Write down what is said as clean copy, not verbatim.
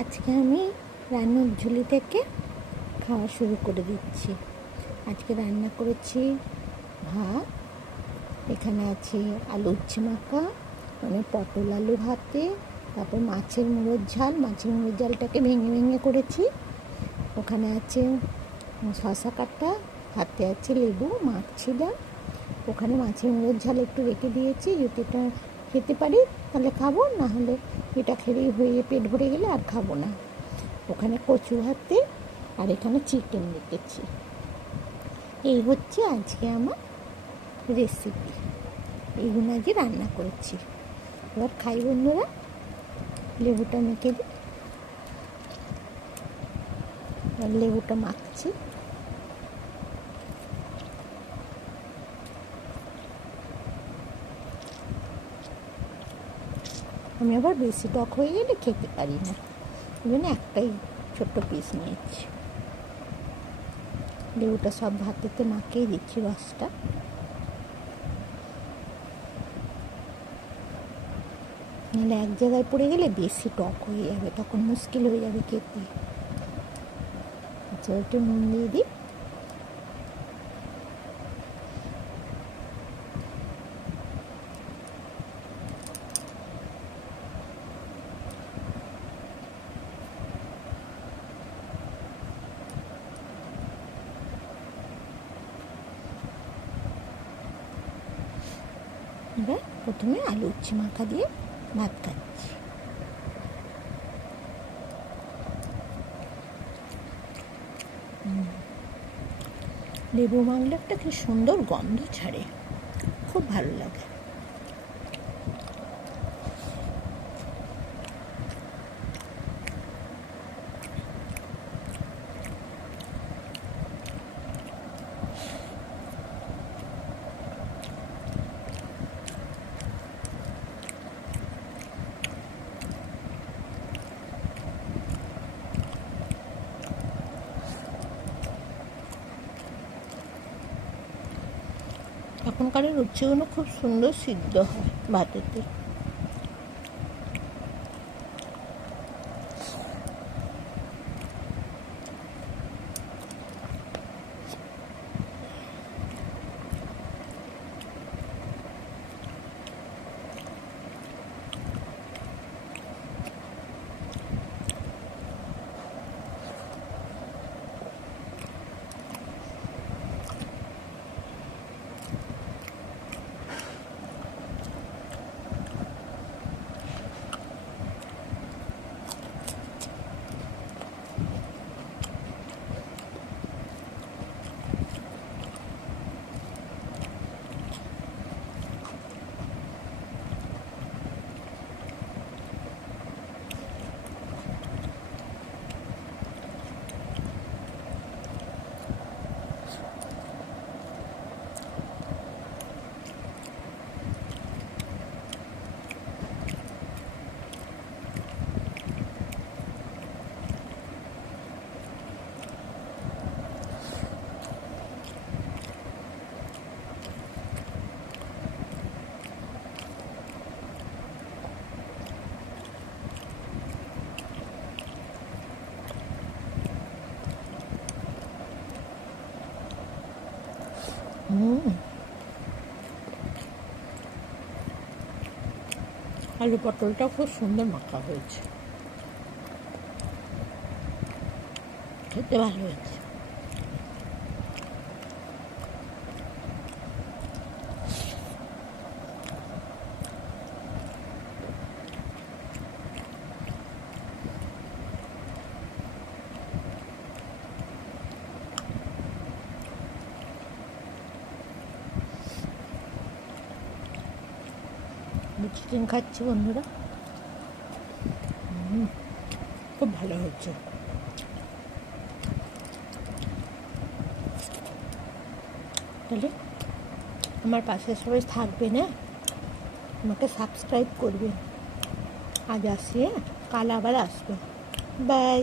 আজকে আমি রান্নার ঝুলি থেকে খাওয়া শুরু করে দিচ্ছি। আজকে রান্না করেছি ভাত, এখানে আছে আলু উচ্ছে মাখা, মানে পটল আলু ভাতে, তারপর মাছের মুড়োর ঝাল, মাছের মুড়োর ঝালটাকে ভেঙে ভেঙে করেছি। ওখানে আছে শসা কাটা, হাতে আছে লেবু, মাখছিলাম। ওখানে মাছের মুড়োর ঝাল একটু রেখে দিয়েছি, যদি এটা খেতে পারি তাহলে খাবো, না হলে এটা খেলেই হয়ে পেট ভরে গেলে আর খাবো না। ওখানে কচু হাতে আর এখানে চিকেন রেখেছি। এই হচ্ছে আজকে আমার রেসিপি, এইগুলো আজকে রান্না করেছি। এবার খাই বন্ধুরা, লেবুটা মেখে দিই। আর লেবুটা মাখছি। আমি আবার বেশি টক হয়ে গেলে খেতে পারি না, ওই জন্য একটাই ছোট্ট পিস নিয়েছি। লেবুটা সব ভাতেতে মাখিয়ে দিচ্ছি রসটা। নাহলে এক জায়গায় পড়ে গেলে বেশি টক হয়ে যাবে, তখন মুশকিল হয়ে যাবে খেতে। আচ্ছা, একটু নুন দিয়ে দিই। এবার প্রথমে আলু উচ্ছে মাখা দিয়ে ভাত খাচ্ছি। লেবু মাখলে একটা কি সুন্দর গন্ধ ছাড়ে, খুব ভালো লাগে। এখনকার উচ্ছেগুলো খুব সুন্দর সিদ্ধ হয় ভাতেতে। আলু পটলটা খুব সুন্দর মাখা হয়েছে, খেতে ভালো হয়েছে। চিকেন খাচ্ছি বন্ধুরা, খুব ভালো হয়েছে। তাহলে আমার পাশে সবাই থাকবে না, আমাকে সাবস্ক্রাইব করবে। আজ আসি, কাল আবার আসবে। বাই।